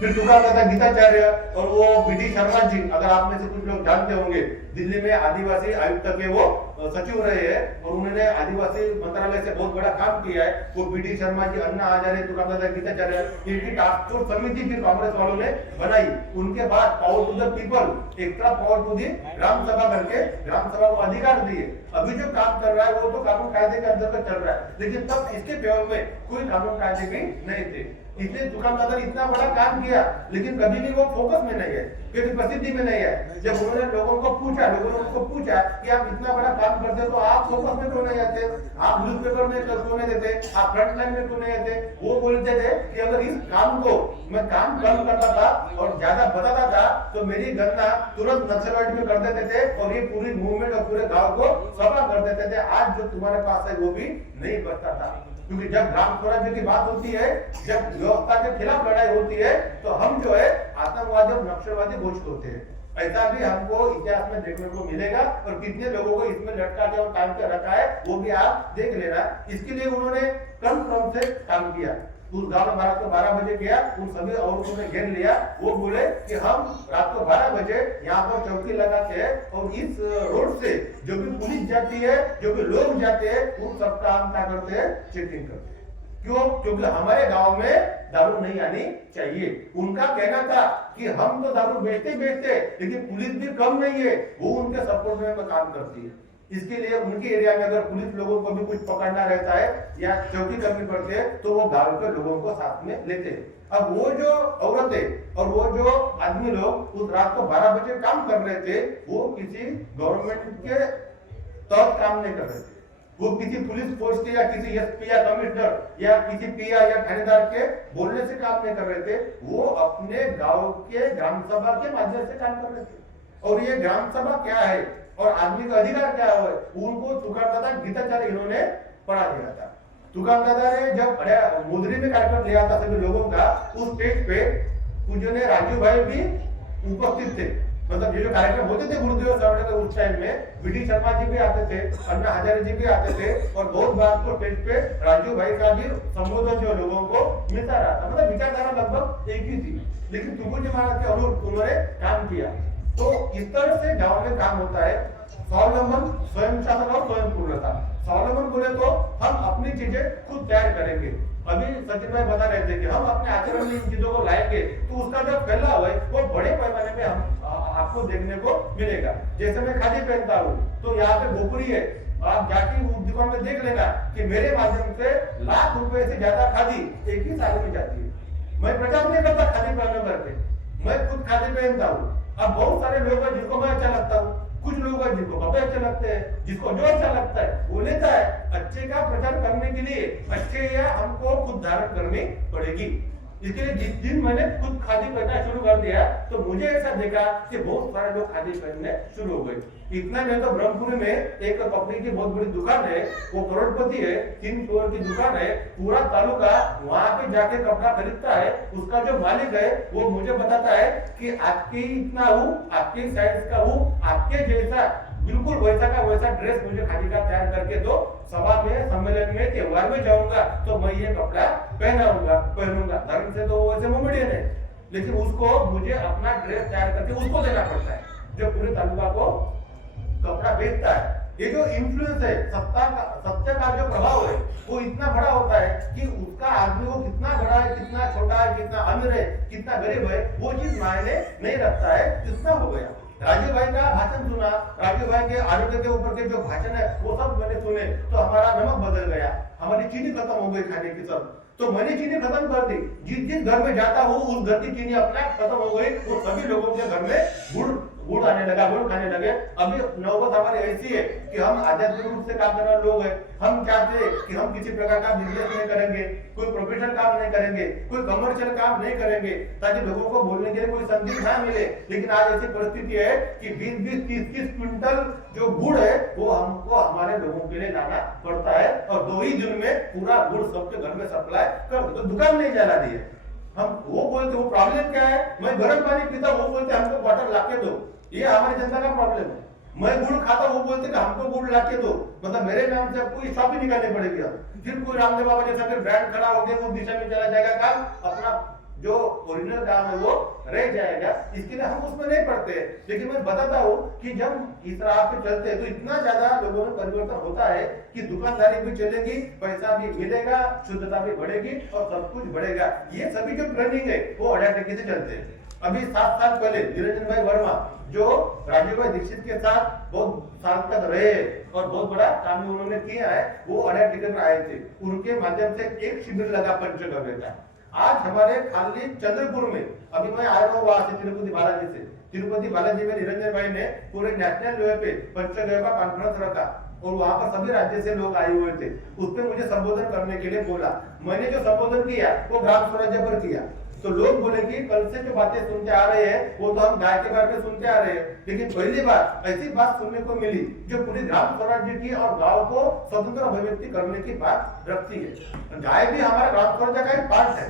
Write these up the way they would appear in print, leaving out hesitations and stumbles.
फिर तुकाराम गीताचार्य और वो बीडी शर्मा जी, अगर आप में से कुछ लोग जानते होंगे, दिल्ली में आदिवासी आयुक्त के वो सचिव रहे हैं और उन्होंने आदिवासी मंत्रालय से बहुत बड़ा काम किया है। वो बीडी शर्मा जी, अन्ना हजारे, तुकाराम गीताचार्य, इनकी टास्क फोर्स समिति फिर कांग्रेस वालों ने बनाई। उनके बाद power to the people, extra power to the gram sabha करके ग्राम सभा को अधिकार दिए। अभी जो काम कर रहा है वो तो कानून कायदे के अंतर्गत चल रहा है, लेकिन तब इसके फेवर में कोई कानून कायदे भी नहीं थे। इसलिए दुकानदार इतना बड़ा काम किया, लेकिन कभी भी वो फोकस में नहीं है, क्योंकि प्रसिद्धि में नहीं है। जब उन्होंने लोगों को पूछा कि आप इतना बड़ा काम करते तो आप फोकस में क्यों नहीं आते, आप न्यूज़पेपर में क्यों नहीं देते, आप फ्रंट लाइन में क्यों नहीं आते। वो बोलते थे कि अगर इस काम को मैं काम कम करता था और ज्यादा बताता था तो मेरी गणना तुरंत नक्सलवाद में कर देते थे और ये पूरी मूवमेंट और पूरे गांव को सफा कर देते थे। आज जो तुम्हारे पास है वो भी नहीं बचता था, क्योंकि जब ग्राम स्वराज्य की बात होती है, जब व्यवस्था के खिलाफ लड़ाई होती है, तो हम जो है आतंकवादी और नक्सलवादी घोषित होते हैं। ऐसा भी हमको इतिहास में देखने को मिलेगा और कितने लोगों को इसमें लटका के और टांग के रखा है वो भी आप देख लेना। इसके लिए उन्होंने क्रम से काम किया। उस गांव में रात को 12 बजे किया, उन सभी औरतों ने घेर लिया। वो बोले कि हम रात को 12 बजे यहाँ पर चौकी लगाते हैं और इस रोड से जो भी पुलिस जाती है, जो भी लोग जाते हैं, उन सबका हम क्या करते हैं, चेकिंग करते हैं। क्यों? क्योंकि हमारे गांव में दारू नहीं आनी चाहिए। उनका कहना था कि हम तो दारू बेचते लेकिन पुलिस भी कम नहीं है, वो उनके सपोर्ट में काम करती है। इसके लिए उनके एरिया में अगर पुलिस लोगों को भी कुछ पकड़ना रहता है या चौकी करनी पड़ती है तो वो गांव के लोगों को साथ में लेते हैं। अब वो जो औरतें और वो जो आदमी लोग उस रात को 12 बजे काम कर रहे थे, वो किसी गवर्नमेंट के तहत काम नहीं कर रहे थे। वो किसी पुलिस फोर्स के या किसी एसपी या कमिश्नर या किसी पीआ या थानेदार के बोलने से काम नहीं कर रहे थे। वो अपने गांव के ग्राम सभा के माध्यम से काम कर रहे थे। और ये ग्राम सभा क्या है और आदमी का अधिकार क्या है, उनको तुकाराम गीताचार्य इन्होंने पढ़ा दिया था। तुकाराम ने जब मुद्री में कार्यक्रम लिया था सभी लोगों का, उस स्टेज पे पूज्य राजू भाई भी उपस्थित थे। मतलब ये जो कार्यक्रम होते थे गुरुदेव सभा के उस टाइम में, बीडी शर्मा जी भी आते थे, अन्ना हजारे जी भी आते थे और बहुत बार तो स्टेज पे राजू भाई का भी संबोधन जो लोगों को मिलता रहा था। मतलब विचारधारा लगभग एक ही थी, लेकिन तुकुजी महाराज के अनुरूप उन्होंने काम किया। तो इस तरह से गांव में काम होता है। स्वावलंबन, स्वयं शासन और स्वयं पूर्णता। स्वावलंबन बोले तो हम अपनी चीजें खुद तैयार करेंगे। अभी सचिन भाई बता रहे थे कि हम अपने आचरण में इन चीजों को लाएंगे तो उसका जो फैलाव है वो बड़े पैमाने में हम आपको देखने को मिलेगा। जैसे मैं खादी पहनता हूँ तो यहाँ पे भोपरी है, आप जाके दुकान में देख लेना कि मेरे माध्यम से लाख रुपए से ज्यादा खादी एक ही साल में जाती है। मैं प्रचार नहीं करता खादी पहनने करके, मैं खुद खादी पहनता हूँ। अब बहुत सारे लोग हैं जिनको मैं अच्छा लगता हूँ, कुछ लोग हैं जिनको कपड़े अच्छे लगते हैं, जिसको जो अच्छा लगता है वो लेता है। अच्छे का प्रचार करने के लिए अच्छे या हमको खुद धारण करनी पड़ेगी। इसके लिए जिस दिन मैंने खुद खादी पहनना शुरू कर दिया तो मुझे ऐसा देखा कि बहुत सारे लोग खादी पहनने शुरू हो गए। इतना नहीं तो ब्रह्मपुर में एक कपड़े की बहुत बड़ी दुकान है, वो करोड़पति है, 3 फ्लोर की दुकान है, पूरा तालुका वहां पे जाके कपड़ा खरीदता है। उसका जो मालिक है वो मुझे बताता है कि आपकी इतना हूँ, आपके साइज का हूँ, आपके जैसा बिल्कुल वैसा का वैसा ड्रेस मुझे खादी का तैयार करके दो, सभा में, सम्मेलन में, त्योहार में जाऊंगा तो मैं ये कपड़ा पहनूंगा। धर्म से तो वैसे मोमेडियन है, लेकिन उसको मुझे अपना ड्रेस तैयार करके उसको देना पड़ता है जो पूरे तालुका को कपड़ा बेचता है। ये जो इन्फ्लुएंस है, सत्य का जो प्रभाव है वो इतना बड़ा होता है कि उसका आदमी को कितना बड़ा है, कितना छोटा है, कितना अमीर है, कितना गरीब है, वो चीज मायने नहीं रखता है। इतना हो गया। राजू भाई का भाषण सुना, राजू भाई के आरोग्य के ऊपर के जो भाषण है वो सब मैंने सुने तो हमारा नमक बदल गया, हमारी चीनी खत्म हो गई खाने की सब। तो मैंने चीनी खत्म कर दी। जिस घर में जाता हूँ उस घर की चीनी अपने आप खत्म हो गई। वो सभी लोगों के घर में गुड़ आने लगा, गुड़ खाने लगे। अभी नौबत हमारी ऐसी है कि हम आध्यात्मिक रूप से काम करने वाले लोग हैं। हम चाहते हैं कि हम किसी प्रकार का बिजनेस नहीं करेंगे, कोई प्रोफेशनल काम नहीं करेंगे, कोई कमर्शियल काम नहीं करेंगे, ताकि लोगों को बोलने के लिए कोई संदेश ना मिले। लेकिन आज ऐसी परिस्थिति है कि 20-20, 30-30 क्विंटल जो गुड़ है वो हमको हमारे लोगों के लिए लाना पड़ता है और 2 ही दिन में पूरा गुड़ सबके घर में सप्लाई कर दो। तो दुकान नहीं चला दी है। हम वो बोलते, वो प्रॉब्लम क्या है, मैं गर्म पानी पीता, वो बोलते हमको बॉटल लाके दो। ये हमारी जनता का प्रॉब्लम है। मैं गुड़ खाता, वो बोलते कि हमको गुड़ लाके दो। मतलब मेरे नाम से आपको शॉप ही निकालनी पड़ेगी। फिर कोई रामदेव बाबा जैसा फिर ब्रांड खड़ा हो गया, उस दिशा में चला जाएगा काम, अपना जो ओरिजिनल काम है वो रह जाएगा। इसके लिए हम उसमें नहीं पढ़ते, लेकिन मैं बताता हूँ कि जब इस राह पे चलते हैं तो इतना ज्यादा लोगों में परिवर्तन होता है कि दुकानदारी भी चलेगी, पैसा भी मिलेगा, शुद्धता भी बढ़ेगी और सब कुछ बढ़ेगा। ये सभी जो ट्रेनिंग है वो अड्याटेकी से चलते हैं। अभी 7 साल पहले निरंजन भाई वर्मा जो राजीव भाई दीक्षित के साथ बहुत साल तक रहे और बहुत बड़ा काम उन्होंने किया है, वो अड्याटेकी पर आए थे। उनके माध्यम से एक शिविर लगा पंचगव्य का। आज हमारे खाली चंद्रपुर में, अभी मैं आया हूँ वहां से तिरुपति बालाजी से, तिरुपति बालाजी में निरंजन भाई ने पूरे नेशनल लेवल पे पंचगव्य का कॉन्फ्रेंस रखा और वहां पर सभी राज्य से लोग आए हुए थे। उसमें मुझे संबोधन करने के लिए बोला। मैंने जो संबोधन किया वो ग्राम स्वराज्य पर किया। तो लोग बोले कि कल से जो बातें सुनते आ रहे हैं वो तो हम गाय के बारे में सुनते आ रहे हैं, लेकिन पहली बार ऐसी बात सुनने को मिली जो पूरी ग्राम स्वराज्य की और गांव को स्वतंत्र अभिव्यक्ति करने की बात रखती है। गाय भी हमारा ग्राम स्वराज्य का एक पार्ट है।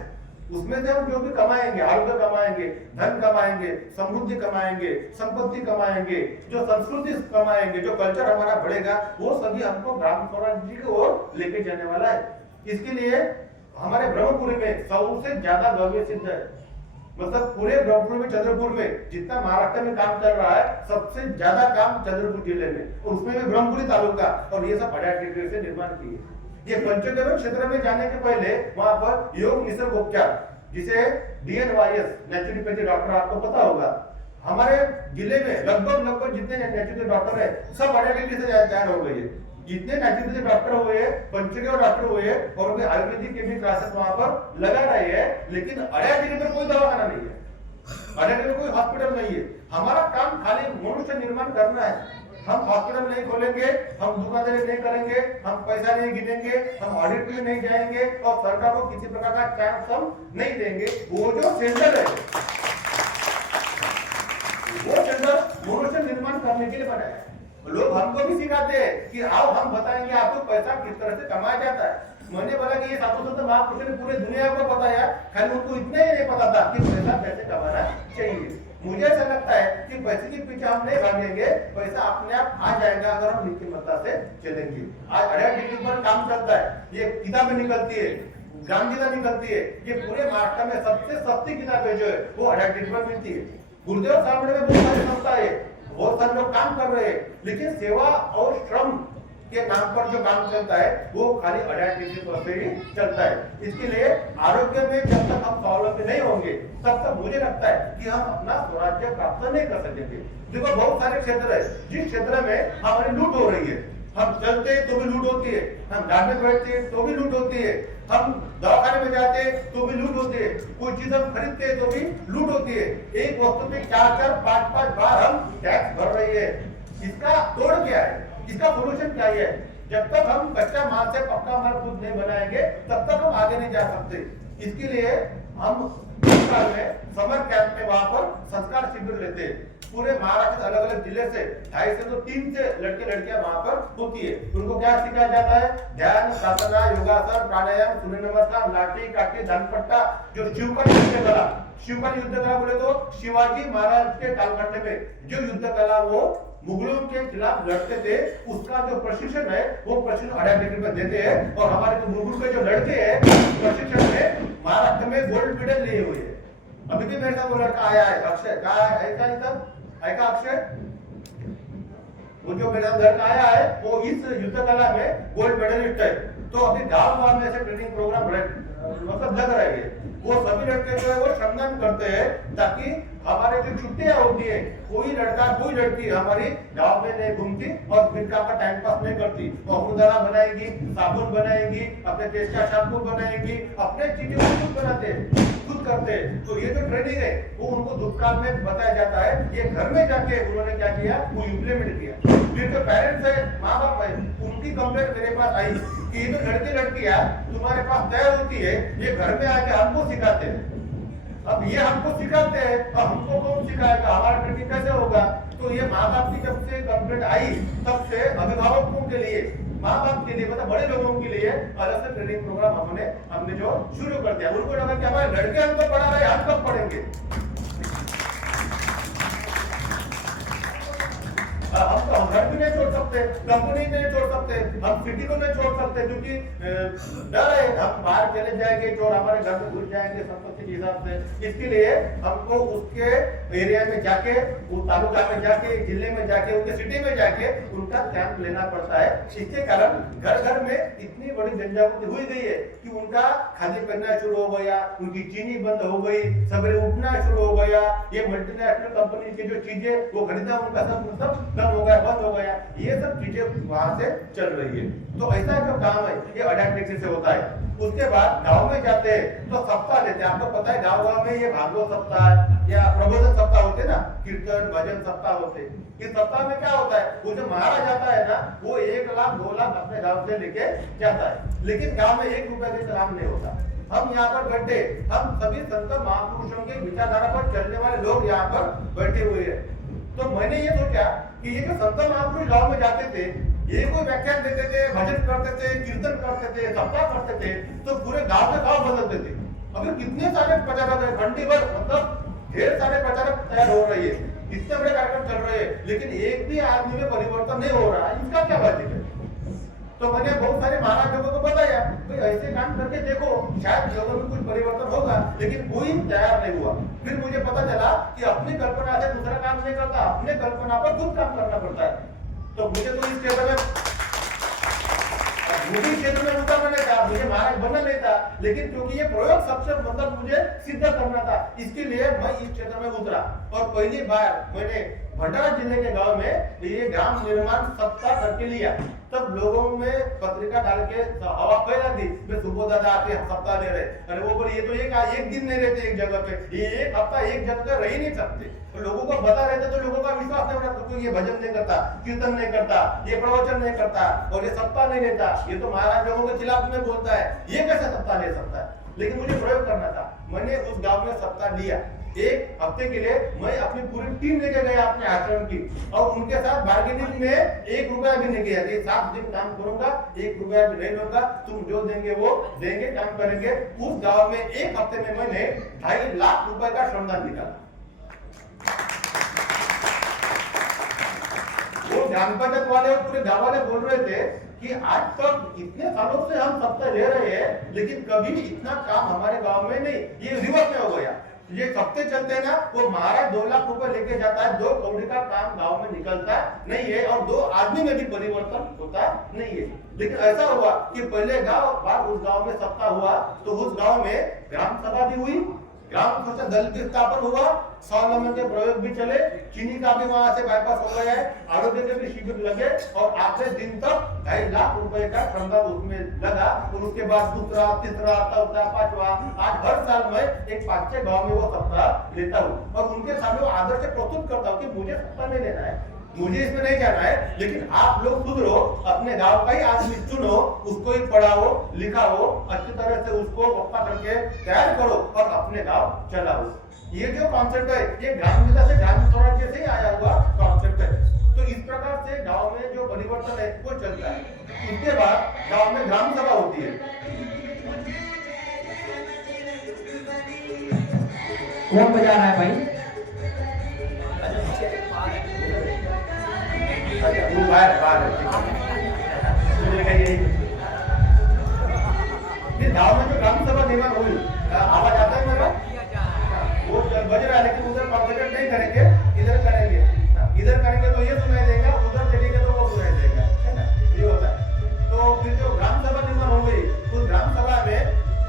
उसमें से हम जो भी कमाएंगे, आरोग्य कमाएंगे, धन कमाएंगे, समृद्धि कमाएंगे, संपत्ति कमाएंगे, जो संस्कृति कमाएंगे, जो कल्चर हमारा बढ़ेगा, वो सभी हमको ग्राम स्वराज्य की ओर लेके जाने वाला है। इसके लिए हमारे ब्रह्मपुरी में सबसे ज्यादा गव्य सिद्ध है। मतलब पूरे ब्रह्मपुरी में, चंद्रपुर में जितना महाराष्ट्र में काम चल रहा है, सबसे ज्यादा काम चंद्रपुर जिले में, और उसमें भी ब्रह्मपुरी तालुका, और ये सब अड्याटेकी से निर्माण किए। ये पंचगव्य क्षेत्र में जाने के पहले वहां पर योग निसर्ग उपचार, जिसे DNYS नेचुरोपैथी डॉक्टर आपको पता होगा, हमारे जिले में लगभग जितने नेचुरोपैथी डॉक्टर है सब अड्याटेकी से तैयार हो गए हैं। जितने नेचुरोपैथी डॉक्टर हुए, पंचगव्य डॉक्टर हुए, और अभी आयुर्वेदिक के भी क्लासेस वहां पर लगा रहे हैं, लेकिन अड्याटेकी में कोई दवाखाना नहीं है, अड्याटेकी में कोई हॉस्पिटल नहीं है। हमारा काम खाली मनुष्य निर्माण करना है। हम हॉस्पिटल नहीं खोलेंगे, हम दुकानदारी नहीं करेंगे, हम पैसा नहीं गिनेंगे, हम ऑडिट में नहीं जाएंगे और सरकार को किसी प्रकार का टैक्स हम नहीं देंगे। वो जो सेंटर है वो सेंटर मनुष्य निर्माण करने के लिए बनाया है। लोग हमको भी सिखाते हैं कि आओ हम बताएंगे आपको पैसा किस तरह से कमाया जाता है। मैंने बोला कि ये साधु संत महापुरुषों ने पूरे दुनिया को बताया, खाली उनको इतना ही नहीं पता था कि पैसा कैसे कमाना चाहिए। मुझे ऐसा लगता है कि पैसे के पीछे हम नहीं भागेंगे, पैसा अपने आप आ जाएगा अगर हम नीतिमत्ता से चलेंगे। आज अड्याटेकी पर काम चलता है, ये किताबें निकलती है, ग्राम गीता निकलती है, ये पूरे महाराष्ट्र में सबसे सस्ती किताबें जो है वो अड्याटेकी पर मिलती है। गुरुदेव सामने में बहुत सारी संस्था है, बहुत सारे लोग काम कर रहे हैं, लेकिन सेवा और श्रम के नाम पर जो काम चलता है वो खाली अड्याटेकी पर से ही चलता है। इसके लिए आरोग्य में जब तक हम स्वावलंबी नहीं होंगे तब तक मुझे लगता है कि हम अपना स्वराज्य प्राप्त नहीं कर सकेंगे। देखो बहुत सारे क्षेत्र है जिस क्षेत्र में हमारी लूट हो रही है, हम चलते तो भी लूट होती है, हम गाड़ी में बैठते तो भी लूट होती है, हम दवाखाने में जाते तो भी लूट होती है, कोई चीज हम खरीदते तो भी लूट होती है। एक वस्तु पे 4-4, 5-5 बार हम टैक्स भर रही है। इसका तोड़ क्या है, इसका सोल्यूशन क्या है? जब तक हम कच्चा माल से पक्का माल खुद नहीं बनाएंगे तब तक हम आगे नहीं जा सकते। इसके लिए हम में समर कैंप में वहां पर संस्कार शिविर लेते हैं। पूरे महाराष्ट्र अलग अलग जिले से 250 से 300 लड़के लड़कियां वहां पर होती है। उनको क्या सिखाया जाता है? ध्यान, साधना, योगासन, प्राणायाम, सूर्य नमस्कार, लाठी काठी, धनपट्टा, जो शिव का युद्ध कला, शिव का युद्ध कला बोले तो शिवाजी महाराज के कालखंड में जो युद्ध कला वो मुगलों के खिलाफ लड़ते थे, उसका जो प्रशिक्षण है वो प्रशिक्षण अड्याटेकी में देते हैं। और हमारे जो मुगल के जो लड़के हैं प्रशिक्षण में महाराष्ट्र में गोल्ड मेडल लिए हुए हैं। अभी भी मेरे साथ वो लड़का आया है, अक्षय का है क्या इधर है का अक्षय, वो जो मेरे साथ लड़का आया है वो इस युद्ध कला में गोल्ड मेडलिस्ट है। तो अभी गाँव में ऐसे ट्रेनिंग प्रोग्राम मतलब लग रहे हैं। वो सभी लड़के जो है वो श्रमदान करते हैं ताकि हमारे जो छुट्टियां होती है कोई लड़का कोई लड़की हमारी गांव में नहीं घूमती और बिना का टाइम पास नहीं करती, वो अमृतधारा बनाएगी, साबुन बनाएगी, अपने केश का शैम्पू बनाएगी, अपने चीजें खुद बनाते हैं, खुद करते हैं। तो ये जो ट्रेनिंग है वो उनको दुष्काल में बताया जाता है। ये घर में जाके उन्होंने क्या किया, वो इम्प्लीमेंट किया। फिर जो पेरेंट्स है, माँ बाप है, उनकी कंप्लेंट मेरे पास आई कि ये जो लड़के लड़कियां तुम्हारे पास तय होती है, ये घर में आके हमको सिखाते हैं। अब ये हमको सिखाते हैं और हमको कौन सिखाएगा, हमारा ट्रेनिंग कैसे होगा? तो ये माँ बाप की जब से कंप्लेंट आई तब से अभिभावकों के लिए, माँ बाप के लिए, मतलब बड़े लोगों के लिए अलग से ट्रेनिंग प्रोग्राम हमने जो शुरू कर दिया। उनको लगा कि हमारे लड़के हमको पढ़ा रहे, हम कब पढ़ेंगे? हम तो घर भी नहीं छोड़ सकते, कंपनी नहीं छोड़ सकते, हम सिटी को नहीं छोड़ सकते, क्योंकि डर है हम बाहर चले जाएंगे चोर हमारे घर में घुस जाएंगे संपत्ति के हिसाब से। इसके लिए हमको उसके एरिया में जाके, उस तालुका में जाके, जिले में जाके, उनके सिटी में जाके उनका कैंप लेना पड़ता है। इसके कारण घर घर में इतनी बड़ी जनजागृति हुई गई है कि उनका खाद्य पहनना शुरू हो गया, उनकी चीनी बंद हो गई, सवेरे उठना शुरू हो गया, ये मल्टीनेशनल कंपनी की जो चीजें वो खरीदना उनका सब बंद हो गया, बंद हो गया, ये सब चीजें वहां से चल रही है। तो ऐसा जो काम है ये अडैप्टेशन से होता है। उसके बाद गांव में जाते हैं तो सप्ताह लेते हैं। आपको पता है गांव में ये भागवत सप्ताह या प्रबोधन सप्ताह होते हैं ना, कीर्तन भजन सप्ताह होते हैं। इस सप्ताह में क्या होता है, वो जो मारा जाता है ना, वो 1 लाख 2 लाख अपने गांव से लेके जाता है, लेकिन गांव में 1 रुपए का काम नहीं होता। हम यहाँ पर बैठे, हम सभी संत महापुरुषों के विचारधारा पर चलने वाले लोग यहाँ पर बैठे हुए हैं। तो मैंने ये सोचा कि ये जो संत महापुरुष गांव में जाते थे, ये कोई व्याख्यान देते थे, भजन करते थे, कीर्तन करते थे, सप्ताह करते थे, तो पूरे गांव के गांव बदलते थे। अभी कितने सारे प्रचारक है, घंटी भर मतलब ढेर सारे प्रचारक तैयार हो रही है, इतने बड़े कार्यक्रम चल रहे हैं, लेकिन एक भी आदमी में परिवर्तन नहीं हो रहा है। इसका क्या लॉजिक है? तो मैंने बहुत सारे महाराज लोगों को बताया, भाई ऐसे काम करके देखो, शायद लोगों में कुछ परिवर्तन होगा, लेकिन कोई तैयार नहीं हुआ। फिर मुझे पता चला कि अपनी कल्पना से दूसरा काम नहीं करता, अपने कल्पना पर खुद काम करना पड़ता है। तो मुझे तो इस क्षेत्र में उतरना नहीं था, मुझे महाराज बनना नहीं था, लेकिन क्योंकि ये प्रयोग सक्षम मतलब मुझे सिद्ध करना था, इसके लिए मैं इस क्षेत्र में उतरा। और पहली बार मैंने भंडारा जिले के गांव में ये ग्राम निर्माण सप्ताह करके लिया। तब लोगों में पत्रिका डाल के हवा फैला दी, मैं सुबह दादा आते सप्ताह ले रहे, अरे वो बोले ये तो एक दिन नहीं रहते एक जगह पे, ये एक हफ्ता एक जगह पे रह ही नहीं सकते। तो लोगों को बता रहते तो लोगों का विश्वास नहीं होता, क्योंकि ये भजन नहीं करता, कीर्तन नहीं करता, ये प्रवचन नहीं करता और ये सप्ताह नहीं लेता, ये तो महाराज लोगों के खिलाफ में बोलता है, ये कैसे सप्ताह ले सकता है। लेकिन मुझे प्रयोग करना था, मैंने उस गांव में सप्ताह लिया। 1 हफ्ते के लिए मैं अपनी पूरी टीम लेके गया अपने आश्रम की, और उनके साथ बार्गेनिंग में 1 रुपया भी नहीं किया। 7 दिन काम करूंगा, 1 रुपया भी नहीं लूंगा, तुम जो देंगे वो देंगे, काम करेंगे। उस गांव में 1 हफ्ते में मैंने 2.5 लाख रुपए का श्रमदान निकाला। वो ग्राम पंचायत वाले और पूरे गांव वाले बोल रहे थे कि आज तक इतने सालों से हम सप्ताह ले रहे हैं, लेकिन कभी इतना काम हमारे गांव में नहीं। ये रिवर्स में हो गया, ये सप्ते चलते हैं ना, वो महाराज 2 लाख रुपए लेके जाता है, 2 कौड़ी का काम गांव में निकलता नहीं है, और 2 आदमी में भी परिवर्तन होता नहीं है। लेकिन ऐसा हुआ कि पहले गांव उस गांव में सप्ताह हुआ, तो उस गांव में ग्राम सभा भी हुई, ग्राम स्वच्छता दल की स्थापना हुआ, 100 नंबर के प्रयोग भी चले, चीनी का भी वहां से बाईपास हो गया है, आरोग्य के भी शिविर लगे, और आखिरी दिन तक 2.5 लाख रुपए का श्रमदान उसमें लगा। और उसके बाद दूसरा, तीसरा, चौथा, 5वां, आज हर साल मैं एक 5-6 गाँव में वो सप्ताह लेता हूँ, और उनके सामने आदर से प्रस्तुत करता हूँ कि मुझे सप्ताह नहीं लेना है, मुझे इसमें नहीं जाना है, लेकिन आप लोग सुधरो, अपने गांव का ही आदमी चुनो, उसको ही पढ़ाओ, लिखाओ, अच्छी तरह से उसको वक्ता करके तैयार करो और अपने गांव चलाओ। ये जो कॉन्सेप्ट है, ये ग्रामीणता से ग्रामीण स्वराज्य से ही आया हुआ कॉन्सेप्ट है। तो इस प्रकार से गांव में जो परिवर्तन है वो चलता है। उसके बाद गांव में ग्राम सभा होती है। कौन बजा रहा है भाई? बाहर गाँव में जो ग्राम सभा निर्माण हुई, आवाज आता है मेरा? वो बज रहा है, लेकिन उधर कॉन्सेंट्रेट नहीं करेंगे, इधर करेंगे। इधर करेंगे तो ये सुनाई देगा, उधर चलेंगे तो वो सुनाई देगा, है ना? ये होता है। तो फिर जो ग्राम सभा निर्माण हो गई, उस ग्राम सभा में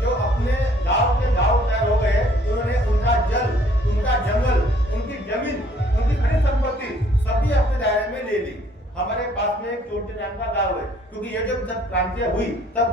जो अपने गाँव के गाँव तैयार हो गए, उन्होंने उनका जल, उनका जंगल, उनकी जमीन, उनकी खनिज संपत्ति सभी अपने दायरे में ले ली। हमारे पास में एक चोटी नाम का गाँव है, क्योंकि ये जब क्रांतियां हुई तब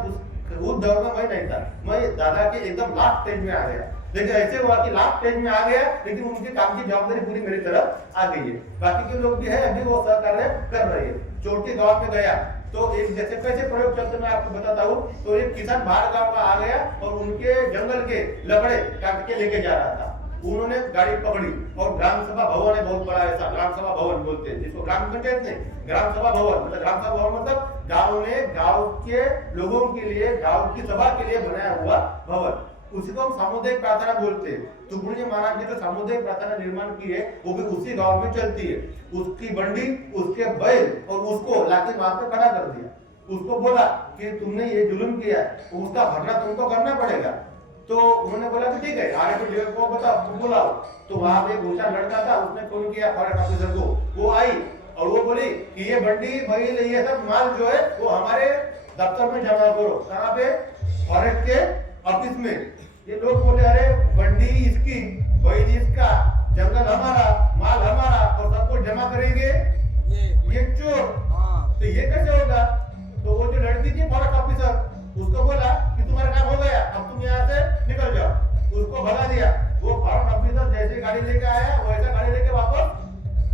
उस दौर में मैं नहीं था, मैं दादा के एकदम लास्ट स्टेज में आ गया। लेकिन ऐसे हुआ कि लास्ट स्टेज में आ गया, लेकिन उनके काम की जवाबदारी पूरी मेरी तरफ आ गई है। बाकी के लोग भी है अभी वो सहकार्य कर रहे हैं। चोटी गाँव में गया तो एक जैसे कैसे प्रयोग चलते मैं आपको बताता हूँ। तो एक किसान बाहर गाँव का आ गया और उनके जंगल के लकड़े काट के लेके जा रहा था। उन्होंने गाड़ी पकड़ी और ग्राम सभा भवन है, बहुत बड़ा ऐसा ग्राम सभा भवन बोलते हैं जिसको, ग्राम पंचायत नहीं, ग्राम सभा भवन। मतलब ग्राम सभा भवन मतलब गांव ने गांव के लोगों के लिए, गांव की सभा के लिए बनाया हुआ भवन। उसी को हम सामुदायिक प्रार्थना बोलते हैं। तुगुड़ी महाराज ने जो सामुदायिक प्रार्थना निर्माण की है वो भी उसी गांव में चलती है। उसकी बंडी, उसके बैल और उसको लाके वहां पे खड़ा कर दिया। उसको बोला कि तुमने ये जुल्म किया है, उसका भरना तुमको करना पड़ेगा। तो उन्होंने बोला कि ठीक है, आगे तो डीएफ को बताओ, बुलाओ। तो वहां पे एक ऊंचा लड़का था, उसने फोन किया फॉरेस्ट ऑफिसर को, वो आई और वो बोली कि ये बंडी बैल ये सब माल जो है वो हमारे दफ्तर में जमा करो। कहाँ पे? फॉरेस्ट के ऑफिस में। ये लोग बोले अरे बंडी इसकी, बैल इसका, जंगल हमारा, माल हमारा और सब कुछ जमा करेंगे ये चोर। तो ये कैसे होगा? तो वो जो लड़की थी फॉरेस्ट ऑफिसर, उसको बोला कि तुम्हारा काम हो गया, अब तुम यहाँ से निकल जाओ। उसको भगा दिया। वो फॉरेस्ट ऑफिसर जैसे गाड़ी लेके आया वैसा गाड़ी लेके वापस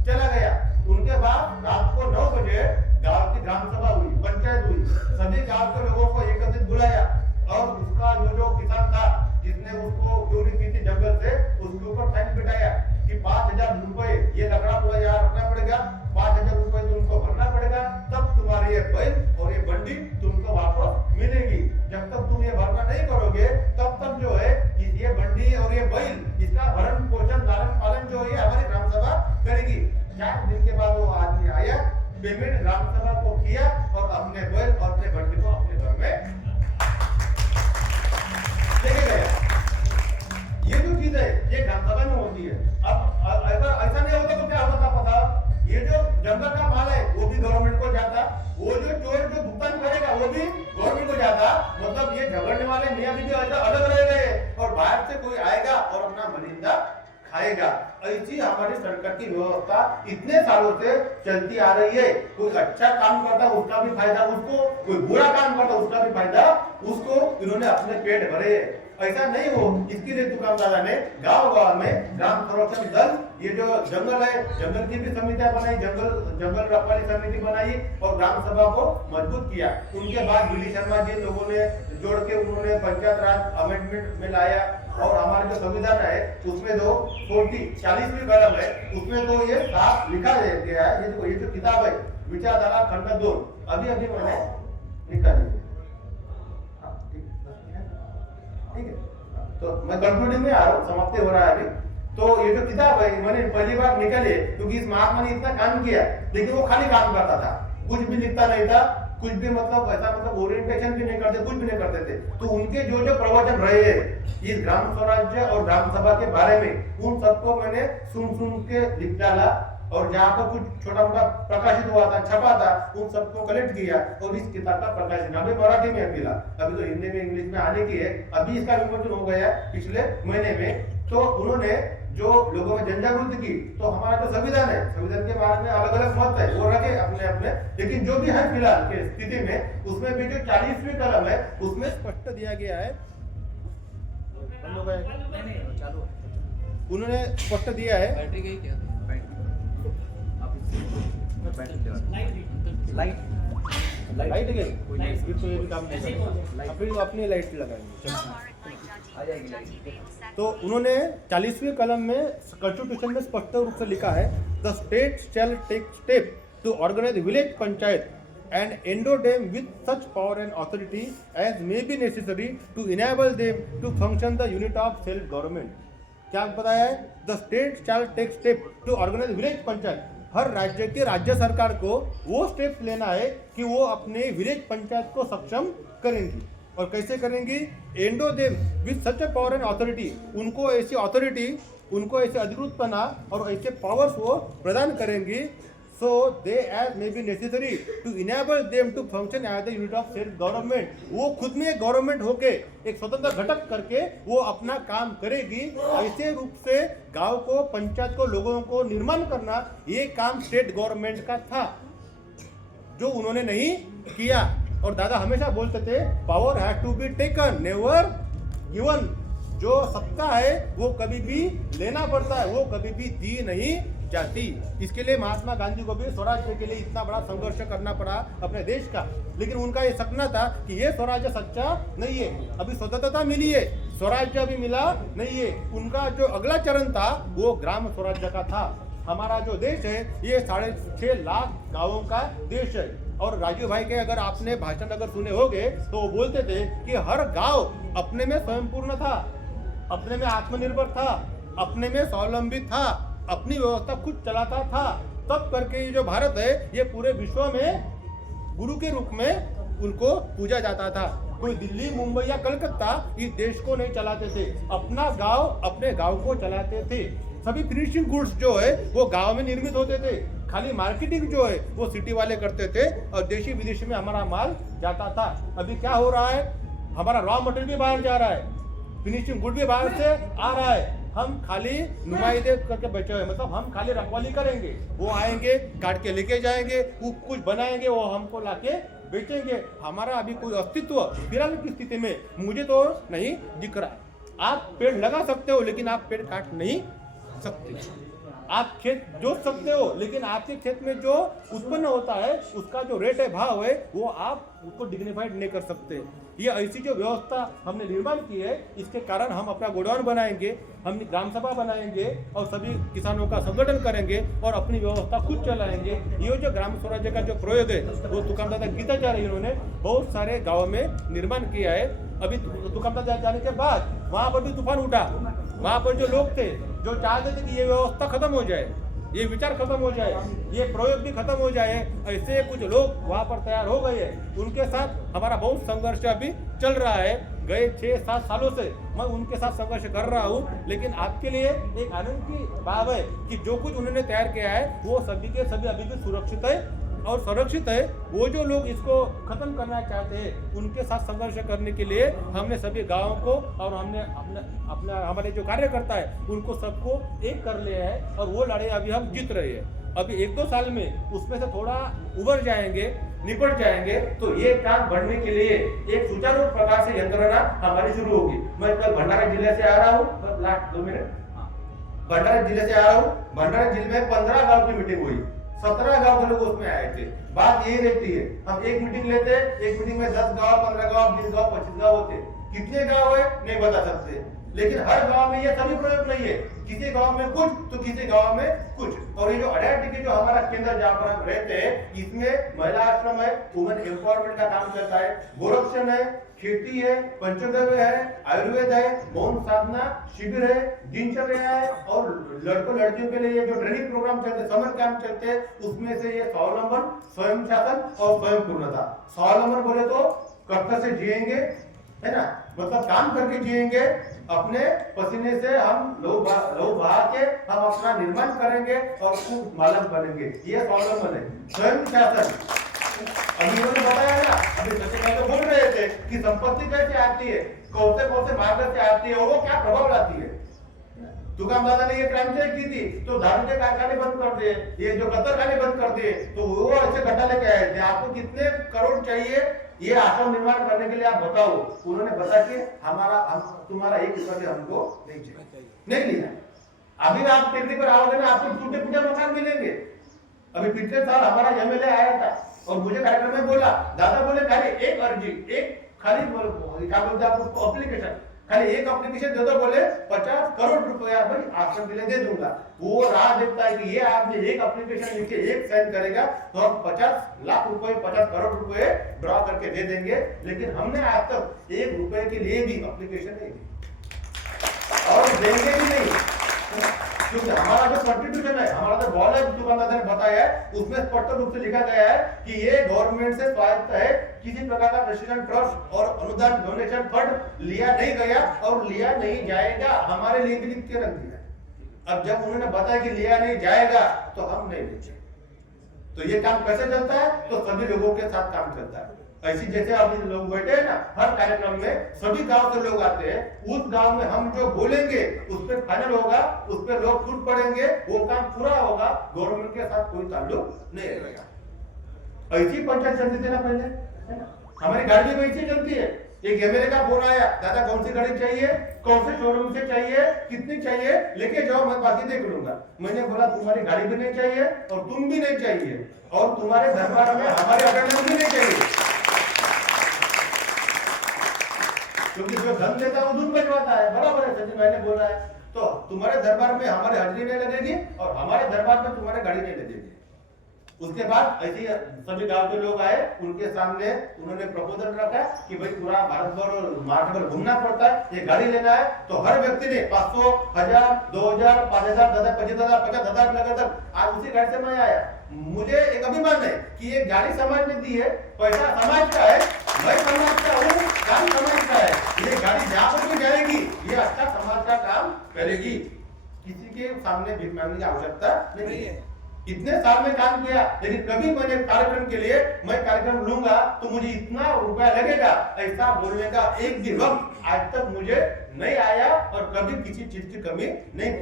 चला गया। उनके बाद रात को 9 बजे गांव की ग्राम सभा हुई, पंचायत हुई। सभी गांव के लोगों को एकत्रित बुलाया और उसका जो किसान था जिसने उसको चोरी की थी जंगल से, उसके ऊपर फाइन बिठाया कि 5000 रुपए ये लकड़ा पूरा यहाँ रखना पड़ेगा, 5000 रुपए तुमको भरना पड़ेगा, तब तुम्हारे ये बैल और ये बंडी तुमको वापस मिलेगी। जब तक तुम ये भरना नहीं करोगे तब तक जो है ये बंडी और ये बैल इसका भरण पोषण लालन पालन जो है हमारी ग्राम सभा करेगी। 4 दिन के बाद वो आदमी आया, पेमेंट ग्राम सभा को किया और अपने बैल और अपने बंडी को अपने घर में लेके गया। ये जो चीज है ये ग्राम सभा में होती है। अब अगर ऐसा नहीं होता तो क्या होता पता? ये जो जंगल का माल है वो भी गवर्नमेंट को जाता, वो जो चोर जो भुगतान करेगा वो भी गवर्नमेंट को जाता। मतलब ये झगड़ने वाले मियां बीवी अलग रह गए और बाहर से कोई आएगा और अपना मरिंदा खाएगा। ऐसी हमारी सरकार की व्यवस्था इतने सालों से चलती आ रही है। कोई अच्छा काम करता उसका भी फायदा उसको, कोई बुरा काम करता उसका भी फायदा उसको। इन्होंने अपने पेट भरे। ऐसा नहीं हो, इसके लिए तुकाराम दादा ने गांव-गांव में ग्राम संरक्षण दल, ये जो जंगल है, जंगल की भी समितियां बनाई, जंगल रखवाली समिति बनाई और ग्राम सभा को मजबूत किया। उनके बाद बीडी शर्मा जी लोगों ने जोड़ के उन्होंने पंचायत राज अमेंडमेंट में लाया और हमारा जो संविधान है उसमें जो 40वीं कलम है उसमें तो ये साफ लिखा गया है। ये जो किताब है विचारधारा खंड 2 अभी मैंने निकाली है। ठीक है, तो मैं कंक्लूडिंग में आ रहा हूँ, समाप्ति हो रहा है अभी। तो ये जो किताब है मैंने पहली बार निकाली है क्योंकि इस महात्मा ने इतना काम किया, लेकिन वो खाली काम करता था, कुछ भी लिखता नहीं था, कुछ भी मतलब ओरिएंटेशन भी नहीं करते, कुछ भी नहीं करते थे। तो उनके जो प्रवचन रहे हैं इस ग्राम स्वराज्य और ग्राम सभा के बारे में, उन सबको मैंने सुन के लिख डाला और जहाँ पर कुछ छोटा मोटा प्रकाशित हुआ था, छपा था, उन सबको कलेक्ट किया और इस किताब का प्रकाशन अभी मराठी में मिला। अभी तो हिंदी में, इंग्लिश में आने की है। अभी इसका विमोचन हो गया पिछले महीने में। तो उन्होंने जो लोगों में जनजागृति की, तो हमारा जो संविधान है, संविधान के बारे में अलग अलग मत है, वो रखे अपने अपने, लेकिन जो भी है फिलहाल के स्थिति में उसमें भी जो 40वीं कलम है उसमें स्पष्ट दिया गया है। उन्होंने स्पष्ट दिया है लाइट गई, तो ये भी काम नहीं करेगा, फिर अपनी लाइट लगाएंगे। तो उन्होंने 40वीं कलम में कॉन्स्टिट्यूशन में स्पष्ट रूप से लिखा है, the state shall take step to organise village panchayat and endow them with such power and authority as may be necessary to enable them to function the unit of self government। क्या बताया है? The state shall take step to organise village panchayat. हर राज्य के राज्य सरकार को वो स्टेप लेना है कि वो अपने विलेज पंचायत को सक्षम करेंगी। और कैसे करेंगी? Endo them with such a power and authority, उनको ऐसी अथॉरिटी, उनको ऐसे अधिकृतपना और ऐसे पावर्स वो प्रदान करेंगी। So they as may be necessary to enable them to function as the unit of self government। वो खुद में एक गवर्नमेंट होके एक स्वतंत्र घटक करके वो अपना काम करेगी। ऐसे रूप से गांव को, पंचायत को, लोगों को निर्माण करना, ये काम स्टेट गवर्नमेंट का था जो उन्होंने नहीं किया। और दादा हमेशा बोलते थे power has to be taken never given. जो सत्ता है वो कभी भी लेना पड़ता है, वो कभी भी दी नहीं जाती। इसके लिए महात्मा गांधी को भी स्वराज्य के लिए इतना बड़ा संघर्ष करना पड़ा अपने देश का। लेकिन उनका ये सपना था कि ये स्वराज्य सच्चा नहीं है, अभी स्वतंत्रता मिली है, स्वराज्य अभी मिला नहीं है। उनका जो अगला चरण था वो ग्राम स्वराज्य का था। हमारा जो देश है ये 6.5 लाख गांवों का देश है और राजीव भाई के अगर आपने भाषण अगर सुने होंगे तो वो बोलते थे कि हर गांव अपने में स्वयंपूर्ण था, अपने में आत्मनिर्भर था, अपने में स्वावलंबी था, अपनी व्यवस्था खुद चलाता था। तब करके ये जो भारत है ये पूरे विश्व में गुरु के रूप में उनको पूजा जाता था। कोई दिल्ली, मुंबई या कलकत्ता इस देश को नहीं चलाते थे, अपना गांव अपने गांव को चलाते थे। सभी फिनिशिंग गुड्स जो है वो गांव में निर्मित होते थे, खाली मार्केटिंग जो है वो सिटी वाले करते थे और देशी विदेशी में हमारा माल जाता था। अभी क्या हो रहा है, हमारा रॉ मटेरियल भी बाहर जा रहा है, फिनिशिंग गुड भी बाहर से आ रहा है, हम खाली नुमाइंदे करके बैठे हुए, मतलब हम खाली रखवाली करेंगे, वो आएंगे काट के लेके जाएंगे, वो कुछ बनाएंगे, वो हमको लाके बेचेंगे। हमारा अभी कोई अस्तित्व फिलहाल की स्थिति में मुझे तो नहीं दिख रहा। आप पेड़ लगा सकते हो लेकिन आप पेड़ काट नहीं सकते। आप खेत जोत सकते हो लेकिन आपके खेत में जो उत्पन्न होता है उसका जो रेट है, भाव है, वो आप उसको डिग्निफाइड नहीं कर सकते। ये ऐसी जो व्यवस्था हमने निर्माण की है, इसके कारण हम अपना गोडाउन बनाएंगे, हम ग्राम सभा बनाएंगे और सभी किसानों का संगठन करेंगे और अपनी व्यवस्था खुद चलाएंगे। ये जो ग्राम स्वराज्य का जो प्रयोग है वो तुकाराम दादा गीताचार्य इन्होंने बहुत सारे गाँव में निर्माण किया है। अभी तुकाराम दादा जाने के बाद वहाँ पर भी तूफान उठा, वहाँ पर जो लोग थे जो चाहते थे कि ये व्यवस्था खत्म हो जाए, ये विचार खत्म हो जाए, ये प्रयोग भी खत्म हो जाए, ऐसे कुछ लोग वहाँ पर तैयार हो गए हैं। उनके साथ हमारा बहुत संघर्ष अभी चल रहा है। गए 6-7 सालों से मैं उनके साथ संघर्ष कर रहा हूँ, लेकिन आपके लिए एक आनंद की बात है कि जो कुछ उन्होंने तैयार किया है वो सभी के सभी अभी भी सुरक्षित है और संरक्षित है। वो जो लोग इसको खत्म करना चाहते हैं उनके साथ संघर्ष करने के लिए हमने सभी गांवों को और हमने अपना हमारे जो कार्यकर्ता है उनको सबको एक कर लिया है और वो लड़ाई अभी हम जीत रहे हैं। अभी 1-2 साल में उसमें से थोड़ा उबर जाएंगे, निपट जाएंगे, तो ये काम बढ़ने के लिए एक सुचारू प्रकार से यंत्रणा हमारी शुरू होगी। मैं कल भंडारा जिले से आ रहा हूँ, लास्ट 2 मिनट भंडारा जिले से आ रहा हूँ। भंडारा जिले में 15 गाँव की मीटिंग हुई, 17 गांव के लोग उसमें आए थे। बात यही रहती है, हम एक मीटिंग लेते हैं, एक मीटिंग में 10 गांव, 15 गांव, 20 गांव, 25 गांव होते। कितने गांव है नहीं बता सकते, लेकिन हर गांव में ये सभी प्रयोग नहीं है। किसी गांव में कुछ तो किसी गांव में कुछ। और ये जो अड्यार जो हमारा केंद्र जहाँ पर हम रहते हैं इसमें महिला आश्रम है, वुमेन एम्पावरमेंट का काम चलता है, गोरक्षण है, खेती है, पंचगव्य है, आयुर्वेद है, मौन साधना शिविर है, दिनचर्या है और लड़कों लड़कियों के लिए जो ट्रेनिंग प्रोग्राम चलते हैं, समर कैंप चलते हैं, उसमें से ये स्वावलंबन, स्वयं शासन और स्वयं पूर्णता। स्वावलंबन बोले तो कर्तव्य से जिएंगे, है ना, मतलब काम करके जिएंगे, अपने पसीने से हम लोग बहा के हम अपना निर्माण करेंगे और खूब मालक बनेंगे। ये स्वावलंबन है। स्वयं शासन अभी उन्होंने बताया ना, अभी सचिन भाई तो बोल रहे थे कि संपत्ति कैसे आती है, कौन से मार्ग से आती है और वो क्या प्रभाव लाती है। तुकाराम दादा ने ये क्रांति की थी तो दारू के कारखाने बंद कर दिए, ये जो कत्तरखाने बंद कर दिए, तो वो ऐसे गड्ढा लेके आए थे। आपको कितने करोड़ चाहिए ये आश्रम निर्माण करने के लिए आप बताओ। उन्होंने बताया कि तुम्हारा 1 रुपया भी हमको नहीं चाहिए, नहीं लिया। अभी आप टिकरी पर आओगे ना, आपको टूटे फूटे मकान मिलेंगे। अभी पिछले साल हमारा एमएलए आया था और मुझे कार्यक्रम में बोला, दादा बोले खाली एक अर्जी, एक खाली क्या बोलते हैं आपको एप्लीकेशन, खाली एक एप्लीकेशन दे दो, बोले 50 करोड़ रुपया भाई आश्रम के लिए दे दूंगा। वो राह देखता है कि ये आदमी एक एप्लीकेशन लिख के एक साइन करेगा तो हम 50 लाख रुपए, 50 करोड़ रुपए ड्रॉ करके दे देंगे। लेकिन हमने आज तक 1 रुपए के लिए भी एप्लीकेशन नहीं दी और देंगे भी नहीं, क्योंकि हमारा जो कॉन्स्टिट्यूशन है, हमारा जो बॉल है, तुकाराम दादा ने बताया है, उसमें स्पष्ट रूप से लिखा गया है कि ये गवर्नमेंट से स्वायत्त है, किसी प्रकार का प्रेसिडेंट ट्रस्ट और अनुदान डोनेशन फंड लिया नहीं गया और लिया नहीं जाएगा। हमारे लिए भी लिख के रख दिया। अब जब उन्होंने बताया कि लिया नहीं जाएगा तो हम नहीं लेंगे। तो ये काम कैसे चलता है, तो सभी लोगों के साथ काम चलता है। ऐसी जैसे अभी लोग बैठे हैं ना, हर कार्यक्रम में सभी गांव से लोग आते हैं, उस गांव में हम जो बोलेंगे उस पर फाइनल होगा, उस पर लोग फूट पड़ेंगे, वो काम पूरा होगा, गवर्नमेंट के साथ कोई ताल्लुक नहीं रहेगा। ऐसी पंचायत चलती थी ना पहले, है ना, हमारी गाड़ी भी ऐसी चलती है। एक एमएलए का फोन आया, दादा कौन सी गाड़ी चाहिए, कौन से शोरूम से चाहिए, कितनी चाहिए, लेके जाओ, मैं बाकी देख लूंगा। मैंने बोला तुम्हारी गाड़ी भी नहीं चाहिए और तुम भी नहीं चाहिए और तुम्हारे दरबार में हमारे अटेंडेंस भी नहीं चाहिए, क्योंकि जो धन देता है वो धुन बजवाता है। बराबर है, सचिन भाई ने बोला है। तो तुम्हारे दरबार में हमारी हाजिरी नहीं लगेगी और हमारे दरबार में तुम्हारी गाड़ी नहीं लगेगी। उसके बाद ऐसे ही सभी गांव के लोग आए, उनके सामने उन्होंने प्रपोजल रखा कि भाई पूरा भारत भर और महाराष्ट्र भर घूमना पड़ता है, ये गाड़ी लेना है। तो हर व्यक्ति ने 500, 1000, 2000, 5000, 25,000, 50,000 लगातार आज उसी गाड़ी से मैं आया। मुझे एक अभिमान है कि ये गाड़ी समाज ने दी है, पैसा समाज का है, मैं समाज का हूँ, काम समाज का है। ये गाड़ी जहाँ पर भी जाएगी ये अच्छा समाज का काम करेगी, किसी के सामने भीख मांगने की आवश्यकता नहीं है। इतने साल में काम किया, लेकिन कभी मैंने कार्यक्रम के लिए मैं कार्यक्रम लूंगा तो मुझे इतना रुपया लगेगा, ऐसा बोलने का एक भी वक्त आज तक मुझे नहीं आया और कभी किसी चीज की कमी नहीं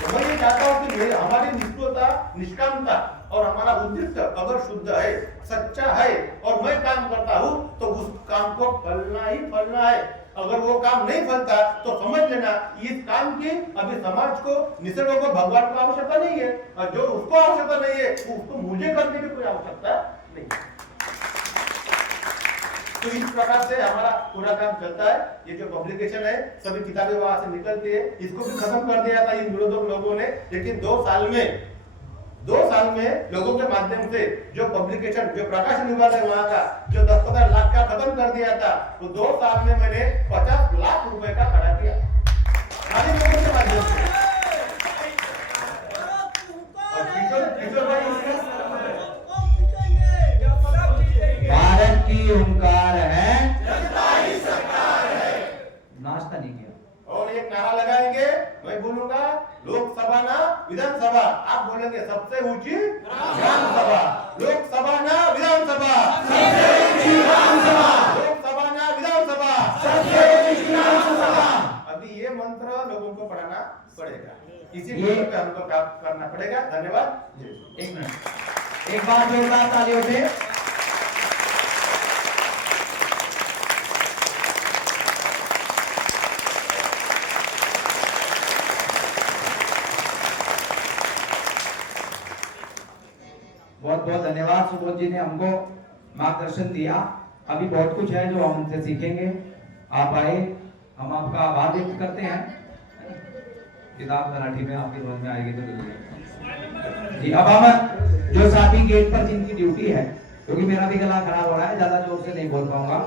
तो मैं ये चाहता हूँ कि हमारी निष्ठुरता, निष्कामता और हमारा उद्देश्य अगर शुद्ध है, सच्चा है और मैं काम करता हूँ तो उस काम को फलना ही फलना है। अगर वो काम नहीं फलता तो समझ लेना इस काम की अभी समाज को, निसर्ग को, भगवान को आवश्यकता नहीं है, और जो उसको आवश्यकता नहीं है उसको मुझे करने की कोई आवश्यकता नहीं। तो इस प्रकार से हमारा पूरा काम चलता है। ये जो पब्लिकेशन है, सभी किताबें वहां से निकलती है, इसको भी खत्म कर दिया था इन विरोधक लोगों ने, लेकिन 2 साल में लोगों के माध्यम से जो पब्लिकेशन, जो प्रकाशन विभाग है वहां का, जो 10,000 लाख का खत्म कर दिया था, तो 2 साल में मैंने 50 लाख रुपए का खड़ा किया खाली लोगों के माध्यम से। और किशोर भाई भारत की ओंकार है, नाश्ता नहीं किया। और एक नारा लगाएंगे, मैं बोलूंगा लोकसभा ना विधानसभा, आप बोलेंगे सबसे ऊंची विधानसभा, लोकसभा ना विधानसभा, सबसे ऊंची विधानसभा, लोकसभा ना विधानसभा, सबसे ऊंची विधानसभा। अभी ये मंत्र लोगों को पढ़ाना पड़ेगा, इसी मंत्र पे हमको प्राप्त करना पड़ेगा। धन्यवाद। एक मिनट, एक बार जोरदार तालियों से। बहुत बहुत धन्यवाद। सुबोध जी ने हमको मार्गदर्शन दिया। अभी बहुत कुछ है जो हम उनसे सीखेंगे। आप आए, हम आपका आभार व्यक्त करते हैं। किताब मराठी में आपकी समझ में आएगी तो बोलिए जी। अब हम जो साथी गेट पर जिनकी ड्यूटी है, क्योंकि मेरा भी गला खराब हो रहा है, ज्यादा जोर से नहीं बोल पाऊंगा।